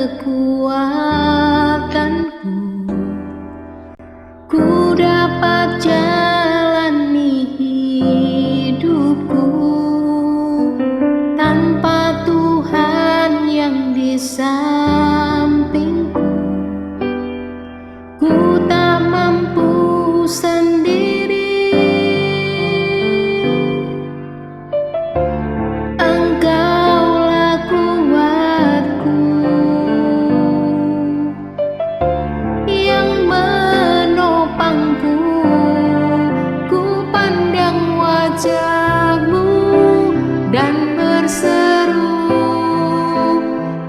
kekuatanku, ku dapat jalani hidupku tanpa Tuhan yang di sampingku. Ku tak mampu sendiri, Engkaulah kuatku yang menopangku. Ku pandang wajah-Mu dan berseru,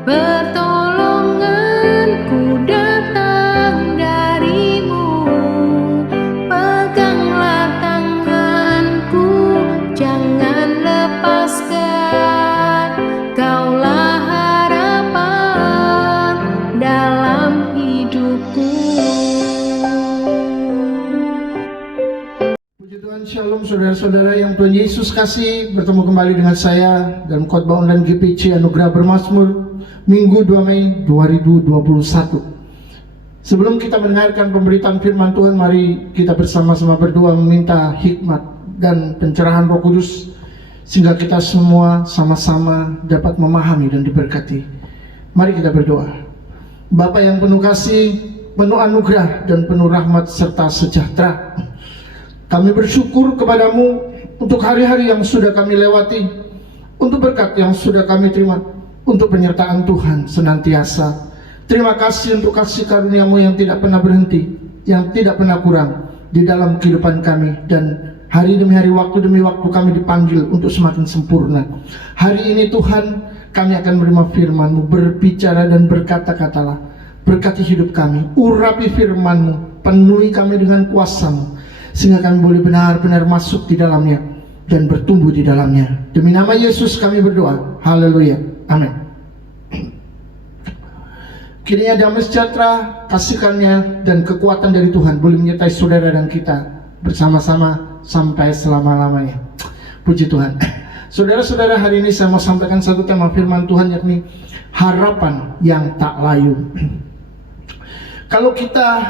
pertolonganku datang dari-Mu. Peganglah tanganku, jangan lepaskan. Kaulah harapan dalam hidupku. Puji Tuhan, Shalom saudara-saudara yang Tuhan Yesus kasih. Bertemu kembali dengan saya dalam khotbah online GPC Anugerah Bermazmur Minggu 2 Mei 2021. Sebelum kita mendengarkan pemberitaan firman Tuhan, mari kita bersama-sama berdoa meminta hikmat dan pencerahan Roh Kudus sehingga kita semua sama-sama dapat memahami dan diberkati. Mari kita berdoa. Bapa yang penuh kasih, penuh anugerah dan penuh rahmat serta sejahtera, kami bersyukur kepadamu untuk hari-hari yang sudah kami lewati, untuk berkat yang sudah kami terima, untuk penyertaan Tuhan senantiasa. Terima kasih untuk kasih karunia-Mu yang tidak pernah berhenti, yang tidak pernah kurang di dalam kehidupan kami. Dan hari demi hari, waktu demi waktu kami dipanggil untuk semakin sempurna. Hari ini Tuhan, kami akan menerima firman-Mu, berbicara dan berkata-katalah. Berkati hidup kami, urapi firman-Mu, penuhi kami dengan kuasa-Mu, sehingga kami boleh benar-benar masuk di dalamnya dan bertumbuh di dalamnya. Demi nama Yesus kami berdoa. Haleluya. Amin. Kiranya damai sejahtera, kasih-Nya dan kekuatan dari Tuhan boleh menyertai saudara dan kita bersama-sama sampai selama-lamanya. Puji Tuhan. Saudara-saudara, hari ini saya mau sampaikan satu tema firman Tuhan, yakni harapan yang tak layu. Kalau kita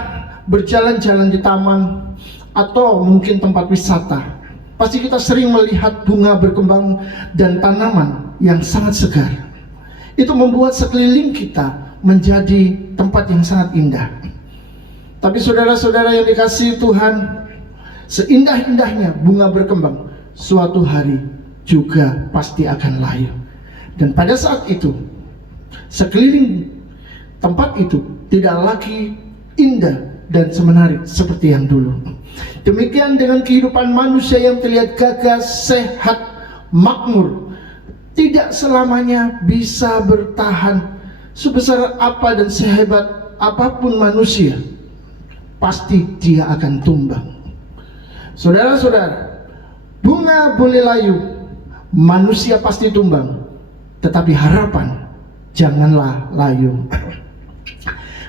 berjalan-jalan di taman atau mungkin tempat wisata, pasti kita sering melihat bunga berkembang dan tanaman yang sangat segar. Itu membuat sekeliling kita menjadi tempat yang sangat indah. Tapi saudara-saudara yang dikasihi Tuhan, seindah-indahnya bunga berkembang, suatu hari juga pasti akan layu. Dan pada saat itu, sekeliling tempat itu tidak lagi indah dan semenarik seperti yang dulu. Demikian dengan kehidupan manusia yang terlihat gagah, sehat, makmur, tidak selamanya bisa bertahan. Sebesar apa dan sehebat apapun manusia, pasti dia akan tumbang. Saudara-saudara, bunga boleh layu, manusia pasti tumbang, tetapi harapan janganlah layu.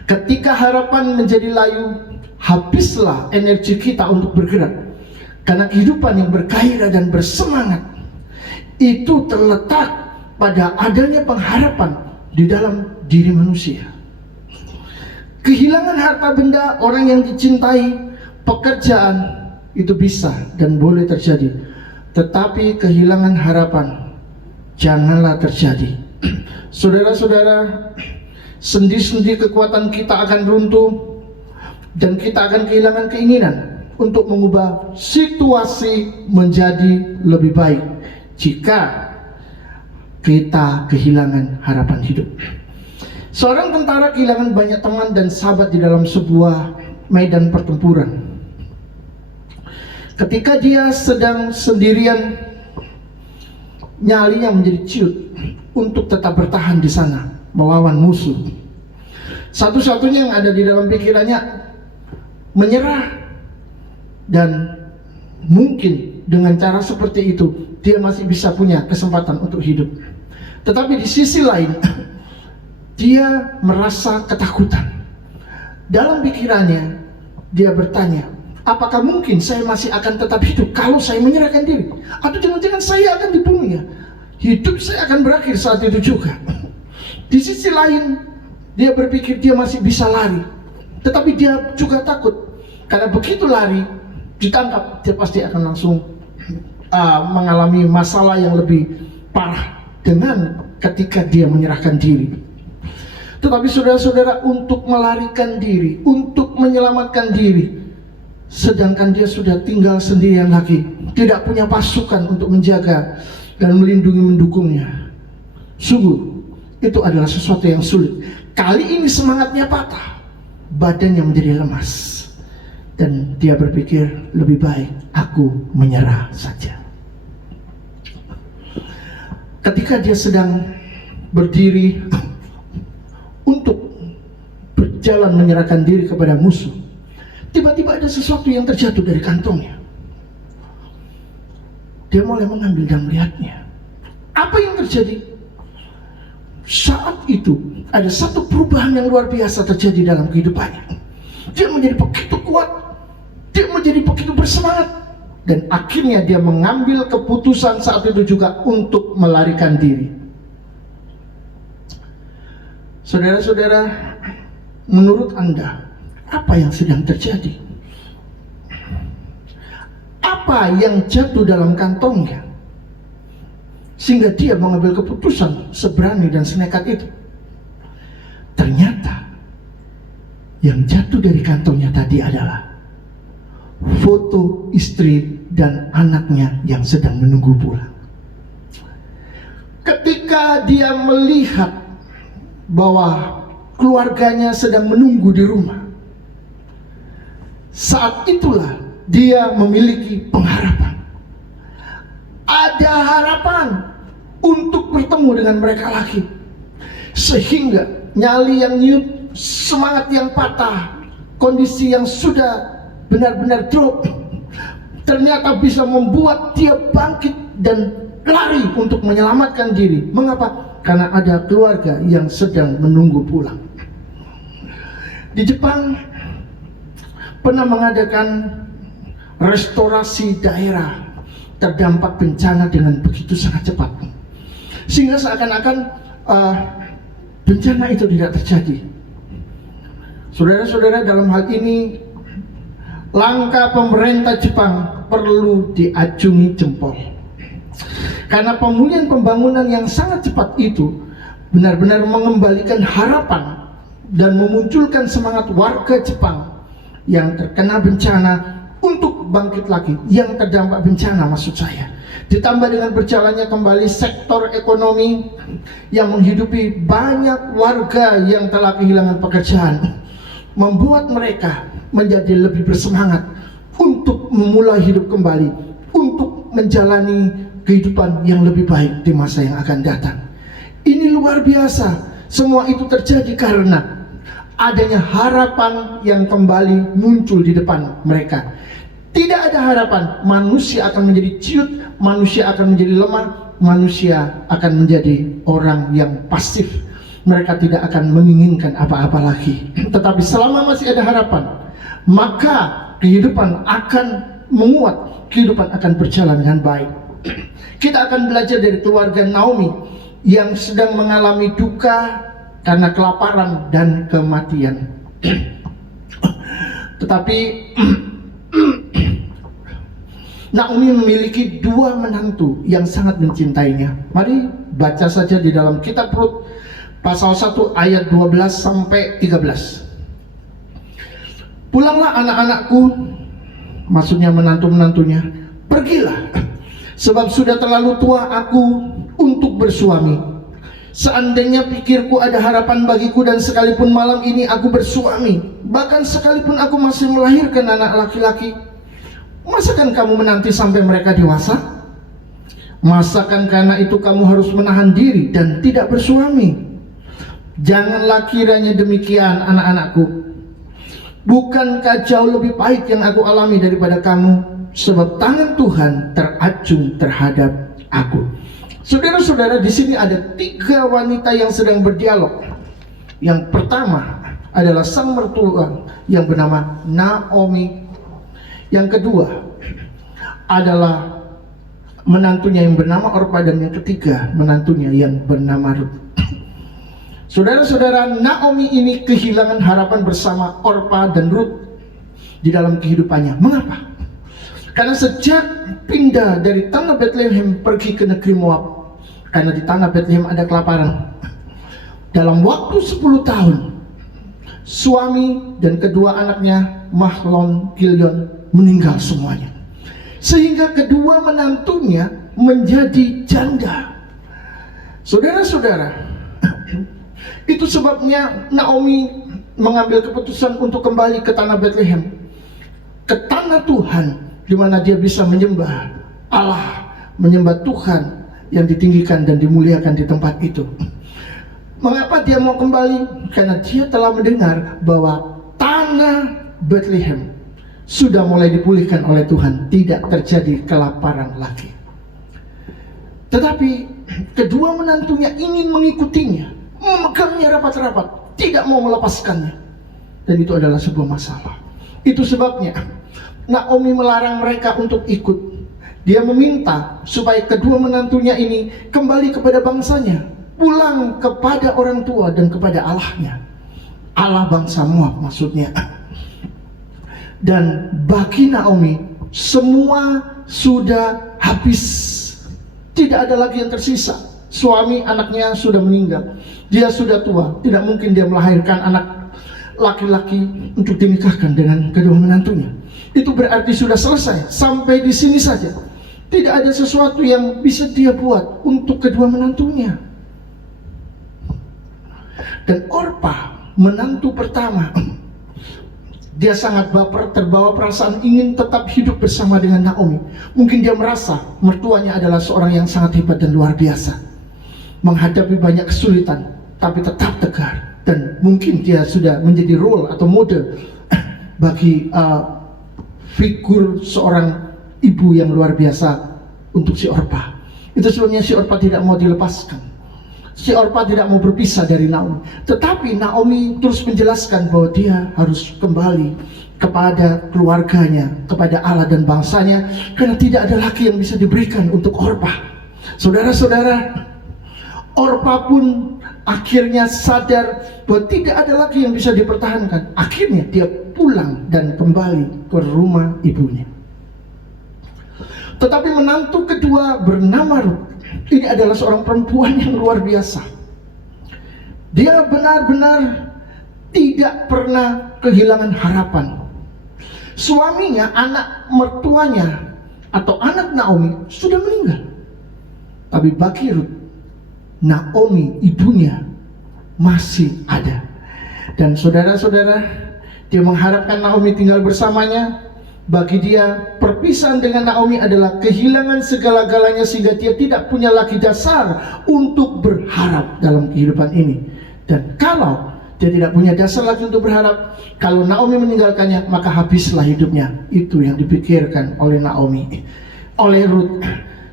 Ketika harapan menjadi layu, habislah energi kita untuk bergerak. Karena kehidupan yang bergairah dan bersemangat itu terletak pada adanya pengharapan di dalam diri manusia. Kehilangan harta benda, orang yang dicintai, pekerjaan, itu bisa dan boleh terjadi. Tetapi kehilangan harapan janganlah terjadi. Saudara-saudara, sendi-sendi kekuatan kita akan runtuh dan kita akan kehilangan keinginan untuk mengubah situasi menjadi lebih baik jika kita kehilangan harapan hidup. Seorang tentara kehilangan banyak teman dan sahabat di dalam sebuah medan pertempuran. Ketika dia sedang sendirian, nyalinya menjadi ciut untuk tetap bertahan di sana melawan musuh. Satu-satunya yang ada di dalam pikirannya menyerah, dan mungkin dengan cara seperti itu dia masih bisa punya kesempatan untuk hidup. Tetapi di sisi lain, dia merasa ketakutan. Dalam pikirannya, dia bertanya, apakah mungkin saya masih akan tetap hidup kalau saya menyerahkan diri? Atau jangan-jangan saya akan dibunuhnya? Hidup saya akan berakhir saat itu juga. Di sisi lain, Dia berpikir dia masih bisa lari, tetapi dia juga takut karena begitu lari ditangkap, dia pasti akan langsung mengalami masalah yang lebih parah dengan ketika dia menyerahkan diri. Tetapi saudara-saudara, untuk melarikan diri, untuk menyelamatkan diri, sedangkan dia sudah tinggal sendirian lagi, tidak punya pasukan untuk menjaga dan melindungi, mendukungnya, sungguh itu adalah sesuatu yang sulit. Kali ini semangatnya patah, badannya menjadi lemas, dan dia berpikir, lebih baik aku menyerah saja. Ketika dia sedang berdiri untuk berjalan menyerahkan diri kepada musuh, tiba-tiba ada sesuatu yang terjatuh dari kantongnya. Dia mulai mengambil dan melihatnya. Apa yang terjadi? Saat itu ada satu perubahan yang luar biasa terjadi dalam kehidupannya. Dia menjadi begitu kuat, dia menjadi begitu bersemangat, dan akhirnya dia mengambil keputusan saat itu juga untuk melarikan diri. Saudara-saudara, menurut Anda, apa yang sedang terjadi? Apa yang jatuh dalam kantongnya sehingga dia mengambil keputusan seberani dan senekat itu? Ternyata yang jatuh dari kantongnya tadi adalah foto istri dan anaknya yang sedang menunggu pulang. Ketika dia melihat bahwa keluarganya sedang menunggu di rumah, saat itulah dia memiliki pengharapan. Ada harapan untuk bertemu dengan mereka lagi, sehingga nyali yang nyut, semangat yang patah, kondisi yang sudah benar-benar drop, ternyata bisa membuat dia bangkit dan lari untuk menyelamatkan diri. Mengapa? Karena ada keluarga yang sedang menunggu pulang. Di Jepang pernah mengadakan restorasi daerah terdampak bencana dengan begitu sangat cepat, sehingga seakan-akan bencana itu tidak terjadi. Saudara-saudara, dalam hal ini langkah pemerintah Jepang perlu diacungi jempol, karena pemulihan pembangunan yang sangat cepat itu benar-benar mengembalikan harapan dan memunculkan semangat warga Jepang yang terkena bencana untuk bangkit lagi, yang terdampak bencana maksud saya. Ditambah dengan berjalannya kembali sektor ekonomi yang menghidupi banyak warga yang telah kehilangan pekerjaan, membuat mereka menjadi lebih bersemangat untuk memulai hidup kembali, untuk menjalani kehidupan yang lebih baik di masa yang akan datang. Ini luar biasa. Semua itu terjadi karena adanya harapan yang kembali muncul di depan mereka. Tidak ada harapan, manusia akan menjadi ciut, manusia akan menjadi lemah, manusia akan menjadi orang yang pasif. Mereka tidak akan menginginkan apa-apa lagi. Tetapi selama masih ada harapan, maka kehidupan akan menguat, kehidupan akan berjalan dengan baik. Kita akan belajar dari keluarga Naomi yang sedang mengalami duka karena kelaparan dan kematian. Tetapi Naomi memiliki dua menantu yang sangat mencintainya. Mari baca saja di dalam kitab Rut pasal 1 ayat 12 sampai 13. Pulanglah anak-anakku, maksudnya menantu-menantunya, pergilah, sebab sudah terlalu tua aku untuk bersuami. Seandainya pikirku ada harapan bagiku, dan sekalipun malam ini aku bersuami, bahkan sekalipun aku masih melahirkan anak laki-laki, masakan kamu menanti sampai mereka dewasa? Masakan karena itu kamu harus menahan diri dan tidak bersuami? Janganlah kiranya demikian, anak-anakku. Bukankah jauh lebih baik yang aku alami daripada kamu? Sebab tangan Tuhan teracung terhadap aku. Saudara-saudara, di sini ada tiga wanita yang sedang berdialog. Yang pertama adalah sang mertua yang bernama Naomi. Yang kedua adalah menantunya yang bernama Orpa, dan yang ketiga menantunya yang bernama Rut. Saudara-saudara, Naomi ini kehilangan harapan bersama Orpa dan Ruth di dalam kehidupannya. Mengapa? Karena sejak pindah dari tanah Bethlehem pergi ke negeri Moab, karena di tanah Bethlehem ada kelaparan, dalam waktu 10 tahun suami dan kedua anaknya Mahlon, Kilion meninggal semuanya, sehingga kedua menantunya menjadi janda. Saudara-saudara, itu sebabnya Naomi mengambil keputusan untuk kembali ke tanah Bethlehem, ke tanah Tuhan, di mana dia bisa menyembah Allah, menyembah Tuhan yang ditinggikan dan dimuliakan di tempat itu. Mengapa dia mau kembali? Karena dia telah mendengar bahwa tanah Bethlehem sudah mulai dipulihkan oleh Tuhan, tidak terjadi kelaparan lagi. Tetapi kedua menantunya ingin mengikutinya, memegangnya rapat-rapat, tidak mau melepaskannya. Dan itu adalah sebuah masalah. Itu sebabnya Naomi melarang mereka untuk ikut. Dia meminta supaya kedua menantunya ini kembali kepada bangsanya, pulang kepada orang tua dan kepada Allahnya, Allah bangsa Moab maksudnya. Dan bagi Naomi semua sudah habis, tidak ada lagi yang tersisa. Suami anaknya sudah meninggal, dia sudah tua, tidak mungkin dia melahirkan anak laki-laki untuk dinikahkan dengan kedua menantunya. Itu berarti sudah selesai, sampai di sini saja. Tidak ada sesuatu yang bisa dia buat untuk kedua menantunya. Dan Orpa, menantu pertama, dia sangat baper, terbawa perasaan ingin tetap hidup bersama dengan Naomi. Mungkin dia merasa mertuanya adalah seorang yang sangat hebat dan luar biasa, menghadapi banyak kesulitan, tapi tetap tegar. Dan mungkin dia sudah menjadi role atau model bagi figur seorang ibu yang luar biasa untuk si Orpa. Itu sebabnya si Orpa tidak mau dilepaskan. Si Orpa tidak mau berpisah dari Naomi. Tetapi Naomi terus menjelaskan bahwa dia harus kembali kepada keluarganya, kepada Allah dan bangsanya, karena tidak ada lagi yang bisa diberikan untuk Orpa. Saudara-saudara, Orpa pun akhirnya sadar bahwa tidak ada lagi yang bisa dipertahankan. Akhirnya dia pulang dan kembali ke rumah ibunya. Tetapi menantu kedua bernama Ruth, ini adalah seorang perempuan yang luar biasa. Dia benar-benar tidak pernah kehilangan harapan. Suaminya, anak mertuanya atau anak Naomi sudah meninggal. Tapi bagi Ruth, Naomi ibunya masih ada. Dan saudara-saudara, dia mengharapkan Naomi tinggal bersamanya. Bagi dia, perpisahan dengan Naomi adalah kehilangan segala-galanya, sehingga dia tidak punya lagi dasar untuk berharap dalam kehidupan ini. Dan kalau dia tidak punya dasar lagi untuk berharap, kalau Naomi meninggalkannya, maka habislah hidupnya. Itu yang dipikirkan oleh Naomi, oleh Ruth.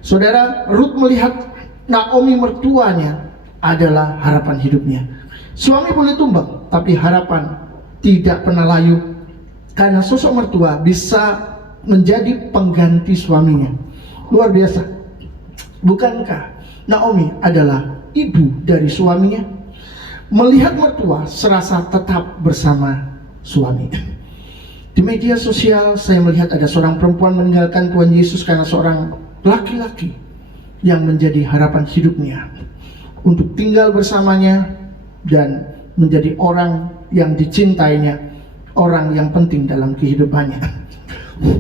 Saudara, Ruth melihat Naomi mertuanya adalah harapan hidupnya. Suami boleh tumbang, tapi harapan tidak pernah layu, karena sosok mertua bisa menjadi pengganti suaminya. Luar biasa. Bukankah Naomi adalah ibu dari suaminya? Melihat mertua serasa tetap bersama suami. Di media sosial saya melihat ada seorang perempuan meninggalkan Tuhan Yesus karena seorang laki-laki yang menjadi harapan hidupnya untuk tinggal bersamanya dan menjadi orang yang dicintainya, orang yang penting dalam kehidupannya.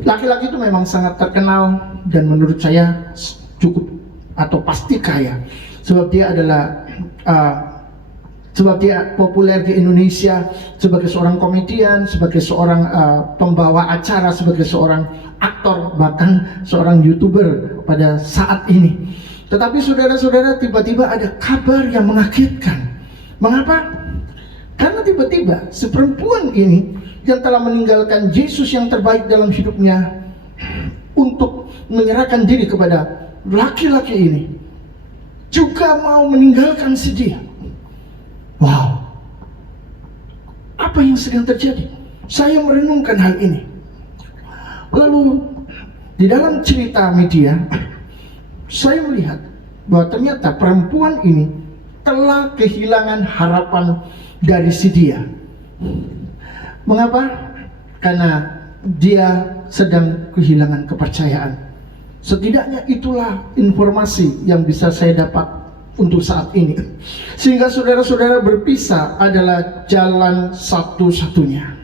Laki-laki itu memang sangat terkenal dan menurut saya cukup atau pasti kaya, sebab dia adalah sebab dia populer di Indonesia sebagai seorang komedian, sebagai seorang pembawa acara, sebagai seorang aktor, bahkan seorang YouTuber pada saat ini. Tetapi saudara-saudara, tiba-tiba ada kabar yang mengagetkan. Mengapa? Karena tiba-tiba si perempuan ini yang telah meninggalkan Yesus yang terbaik dalam hidupnya untuk menyerahkan diri kepada laki-laki ini, juga mau meninggalkan si dia. Wow, apa yang sedang terjadi? Saya merenungkan hal ini. Lalu di dalam cerita media, saya melihat bahwa ternyata perempuan ini telah kehilangan harapan dari si dia. Mengapa? Karena dia sedang kehilangan kepercayaan. Setidaknya itulah informasi yang bisa saya dapat untuk saat ini. Sehingga saudara-saudara, berpisah adalah jalan satu-satunya.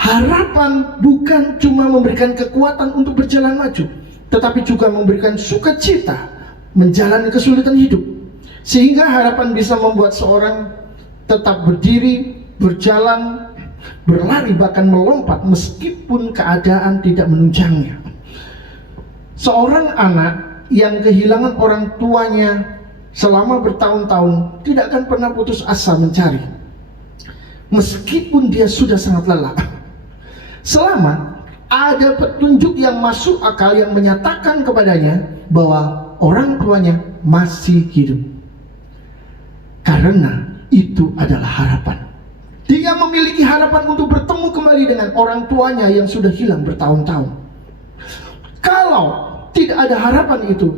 Harapan bukan cuma memberikan kekuatan untuk berjalan maju, tetapi juga memberikan sukacita menjalani kesulitan hidup. Sehingga harapan bisa membuat seorang tetap berdiri, berjalan, berlari, bahkan melompat meskipun keadaan tidak menunjangnya. Seorang anak yang kehilangan orang tuanya selama bertahun-tahun tidak akan pernah putus asa mencari, meskipun dia sudah sangat lelah. Selama ada petunjuk yang masuk akal yang menyatakan kepadanya bahwa orang tuanya masih hidup. Karena itu adalah harapan. Dia memiliki harapan untuk bertemu kembali dengan orang tuanya yang sudah hilang bertahun-tahun. Kalau tidak ada harapan itu,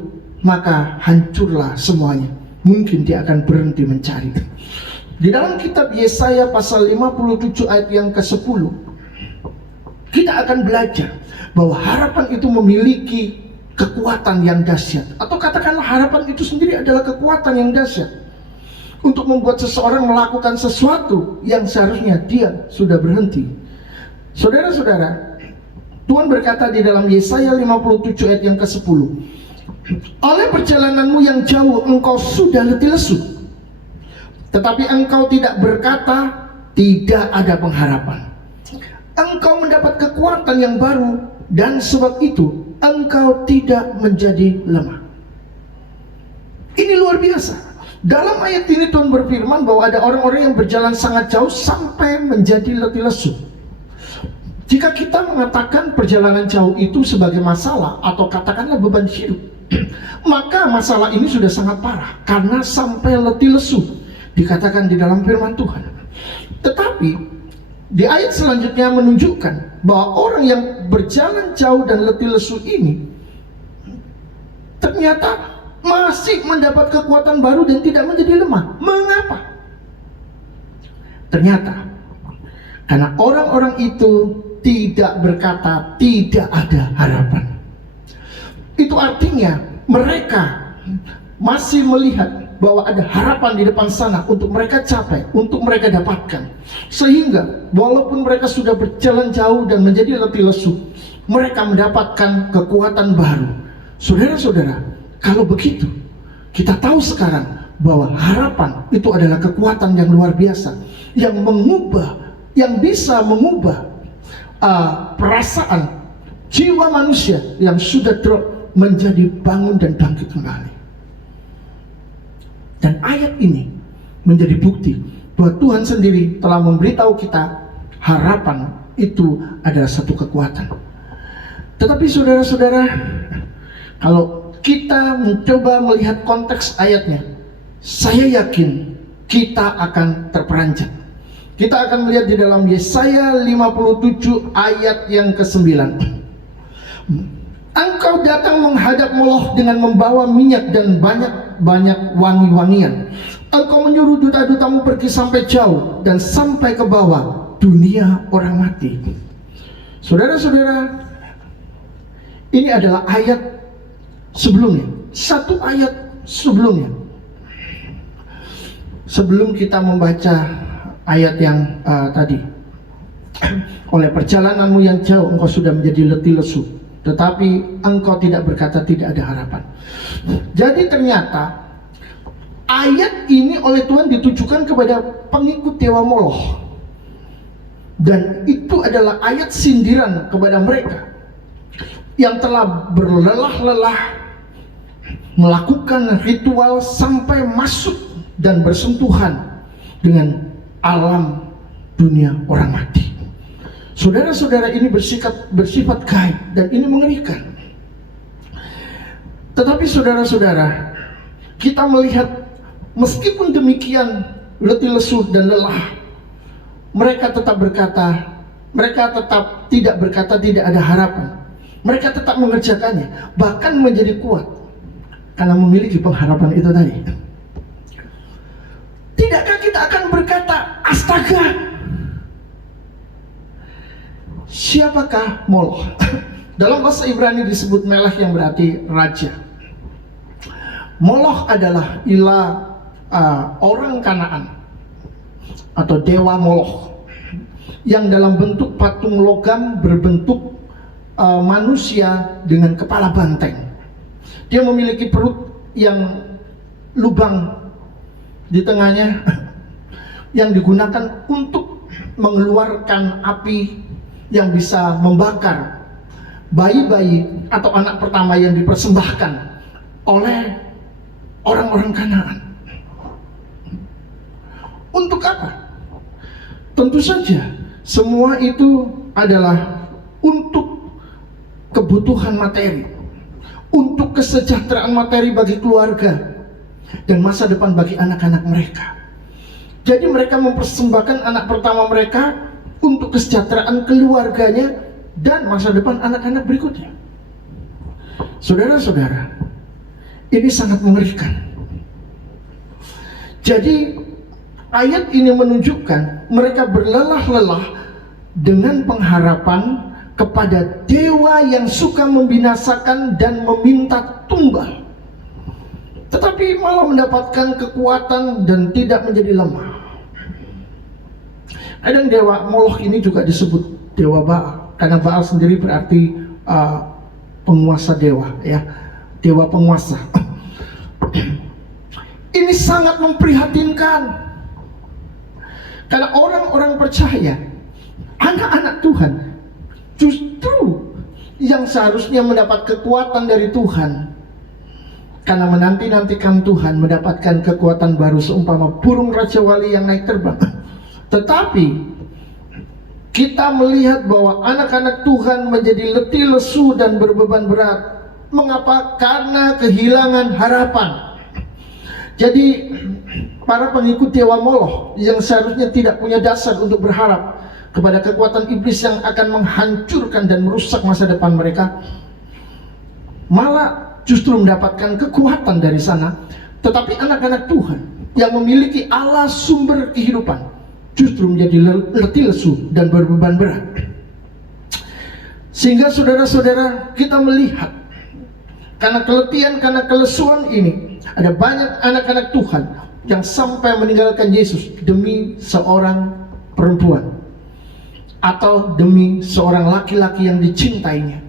maka hancurlah semuanya. Mungkin dia akan berhenti mencari. Di dalam kitab Yesaya pasal 57 ayat yang ke-10, kita akan belajar bahwa harapan itu memiliki kekuatan yang dahsyat. Atau katakanlah harapan itu sendiri adalah kekuatan yang dahsyat untuk membuat seseorang melakukan sesuatu yang seharusnya dia sudah berhenti. Saudara-saudara, Tuhan berkata di dalam Yesaya 57 ayat yang ke-10, oleh perjalananmu yang jauh engkau sudah letih lesu, tetapi engkau tidak berkata tidak ada pengharapan. Engkau mendapat kekuatan yang baru, dan sebab itu engkau tidak menjadi lemah. Ini luar biasa. Dalam ayat ini Tuhan berfirman bahwa ada orang-orang yang berjalan sangat jauh sampai menjadi letih lesu. Jika kita mengatakan perjalanan jauh itu sebagai masalah atau katakanlah beban hidup, maka masalah ini sudah sangat parah karena sampai letih lesu dikatakan di dalam firman Tuhan. Tetapi di ayat selanjutnya menunjukkan bahwa orang yang berjalan jauh dan letih lesu ini ternyata masih mendapat kekuatan baru dan tidak menjadi lemah. Mengapa? Ternyata karena orang-orang itu tidak berkata tidak ada harapan. Itu artinya mereka masih melihat bahwa ada harapan di depan sana untuk mereka capai, untuk mereka dapatkan. Sehingga walaupun mereka sudah berjalan jauh dan menjadi letih lesu, mereka mendapatkan kekuatan baru. Saudara-saudara, kalau begitu, kita tahu sekarang bahwa harapan itu adalah kekuatan yang luar biasa, yang mengubah, yang bisa mengubah perasaan jiwa manusia yang sudah drop menjadi bangun dan bangkit kembali. Dan ayat ini menjadi bukti bahwa Tuhan sendiri telah memberitahu kita harapan itu adalah satu kekuatan. Tetapi saudara-saudara, kalau kita mencoba melihat konteks ayatnya, saya yakin kita akan terperanjat. Kita akan melihat di dalam Yesaya 57 ayat yang ke-9. Engkau datang menghadap Moloch dengan membawa minyak dan banyak wangi-wangian. Engkau menyuruh duta-dutamu pergi sampai jauh dan sampai ke bawah dunia orang mati. Saudara-saudara, ini adalah ayat sebelumnya, satu ayat sebelumnya. Sebelum kita membaca ayat yang tadi, oleh perjalananmu yang jauh engkau sudah menjadi letih lesu, tetapi engkau tidak berkata tidak ada harapan. Jadi ternyata ayat ini oleh Tuhan ditujukan kepada pengikut dewa Moloch, dan itu adalah ayat sindiran kepada mereka yang telah berlelah-lelah melakukan ritual sampai masuk dan bersentuhan dengan alam dunia orang mati. Saudara-saudara, ini bersifat gaib dan ini mengerikan. Tetapi saudara-saudara, kita melihat meskipun demikian letih lesu dan lelah, mereka tetap berkata, mereka tetap tidak berkata tidak ada harapan. Mereka tetap mengerjakannya, bahkan menjadi kuat karena memiliki pengharapan itu tadi. Astaga! Siapakah Moloch? Dalam bahasa Ibrani disebut Melech yang berarti raja. Moloch adalah ilah orang Kanaan atau dewa Moloch yang dalam bentuk patung logam berbentuk manusia dengan kepala banteng. Dia memiliki perut yang lubang di tengahnya yang digunakan untuk mengeluarkan api yang bisa membakar bayi-bayi atau anak pertama yang dipersembahkan oleh orang-orang Kanaan. Untuk apa? Tentu saja semua itu adalah untuk kebutuhan materi, untuk kesejahteraan materi bagi keluarga dan masa depan bagi anak-anak mereka. Jadi mereka mempersembahkan anak pertama mereka untuk kesejahteraan keluarganya dan masa depan anak-anak berikutnya. Saudara-saudara, ini sangat mengerikan. Jadi ayat ini menunjukkan mereka berlelah-lelah dengan pengharapan kepada dewa yang suka membinasakan dan meminta tumbal, tetapi malah mendapatkan kekuatan dan tidak menjadi lemah. Kadang dewa Moloch ini juga disebut dewa Baal, karena Baal sendiri berarti penguasa dewa, ya, dewa penguasa. Ini sangat memprihatinkan, karena orang-orang percaya, anak-anak Tuhan, justru yang seharusnya mendapat kekuatan dari Tuhan, karena menanti-nantikan Tuhan mendapatkan kekuatan baru seumpama burung Raja Wali yang naik terbang. Tetapi kita melihat bahwa anak-anak Tuhan menjadi letih lesu dan berbeban berat. Mengapa? Karena kehilangan harapan. Jadi para pengikut dewa Moloch yang seharusnya tidak punya dasar untuk berharap kepada kekuatan iblis yang akan menghancurkan dan merusak masa depan mereka, malah justru mendapatkan kekuatan dari sana. Tetapi anak-anak Tuhan yang memiliki Allah sumber kehidupan justru menjadi letih lesu dan berbeban berat. Sehingga saudara-saudara, kita melihat karena keletihan, karena kelesuan ini, ada banyak anak-anak Tuhan yang sampai meninggalkan Yesus demi seorang perempuan atau demi seorang laki-laki yang dicintainya.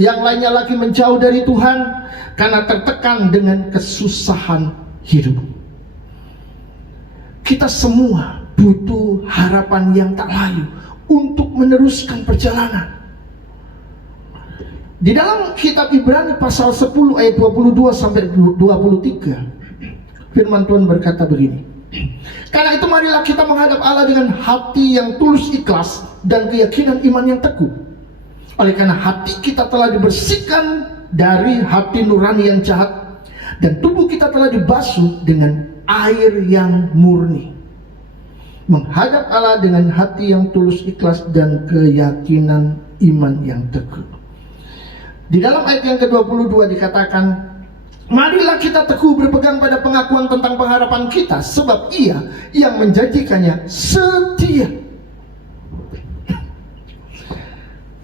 Yang lainnya lagi menjauh dari Tuhan karena tertekan dengan kesusahan hidup. Kita semua butuh harapan yang tak layu untuk meneruskan perjalanan. Di dalam kitab Ibrani pasal 10 ayat 22 sampai 23, firman Tuhan berkata begini: karena itu marilah kita menghadap Allah dengan hati yang tulus ikhlas dan keyakinan iman yang teguh. Oleh karena hati kita telah dibersihkan dari hati nurani yang jahat, dan tubuh kita telah dibasuh dengan air yang murni. Menghadap Allah dengan hati yang tulus ikhlas dan keyakinan iman yang teguh. Di dalam ayat yang ke-22 dikatakan, marilah kita teguh berpegang pada pengakuan tentang pengharapan kita, sebab Ia yang menjanjikannya setia.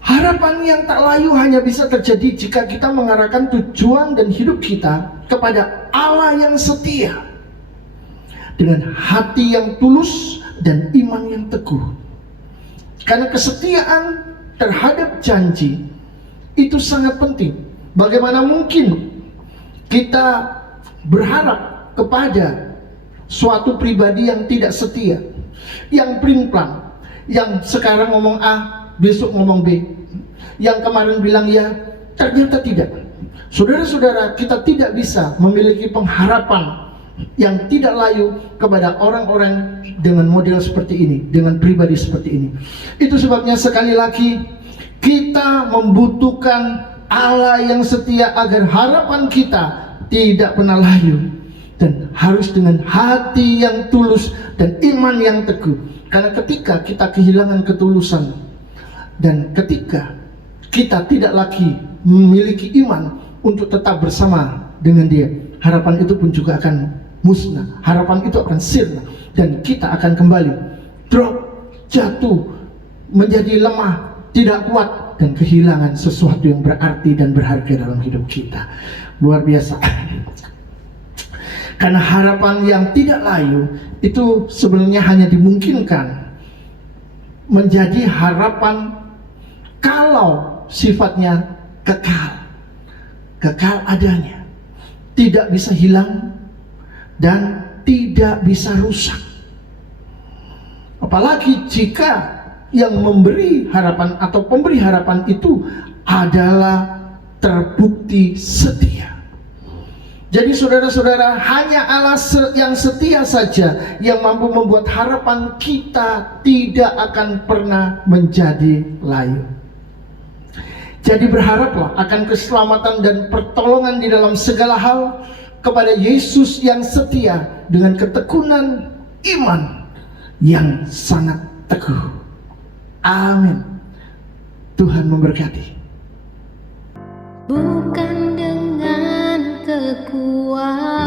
Harapan yang tak layu hanya bisa terjadi jika kita mengarahkan tujuan dan hidup kita kepada Allah yang setia, dengan hati yang tulus dan iman yang teguh. Karena kesetiaan terhadap janji itu sangat penting. Bagaimana mungkin kita berharap kepada suatu pribadi yang tidak setia, yang pelin-pelan, yang sekarang ngomong A, besok ngomong B, yang kemarin bilang ya, ternyata tidak. Saudara-saudara, kita tidak bisa memiliki pengharapan yang tidak layu kepada orang-orang dengan model seperti ini, dengan pribadi seperti ini. Itu sebabnya sekali lagi kita membutuhkan Allah yang setia agar harapan kita tidak pernah layu, dan harus dengan hati yang tulus dan iman yang teguh. Karena ketika kita kehilangan ketulusan dan ketika kita tidak lagi memiliki iman untuk tetap bersama dengan Dia, harapan itu pun juga akan musnah, harapan itu akan sirna, dan kita akan kembali drop, jatuh, menjadi lemah, tidak kuat, dan kehilangan sesuatu yang berarti dan berharga dalam hidup kita. Luar biasa. Karena harapan yang tidak layu itu sebenarnya hanya dimungkinkan menjadi harapan kalau sifatnya kekal adanya, tidak bisa hilang dan tidak bisa rusak. Apalagi jika yang memberi harapan atau pemberi harapan itu adalah terbukti setia. Jadi saudara-saudara, hanya Allah yang setia saja yang mampu membuat harapan kita tidak akan pernah menjadi layu. Jadi berharaplah akan keselamatan dan pertolongan di dalam segala hal kepada Yesus yang setia dengan ketekunan iman yang sangat teguh. Amin. Tuhan memberkati. Bukan dengan kekuatan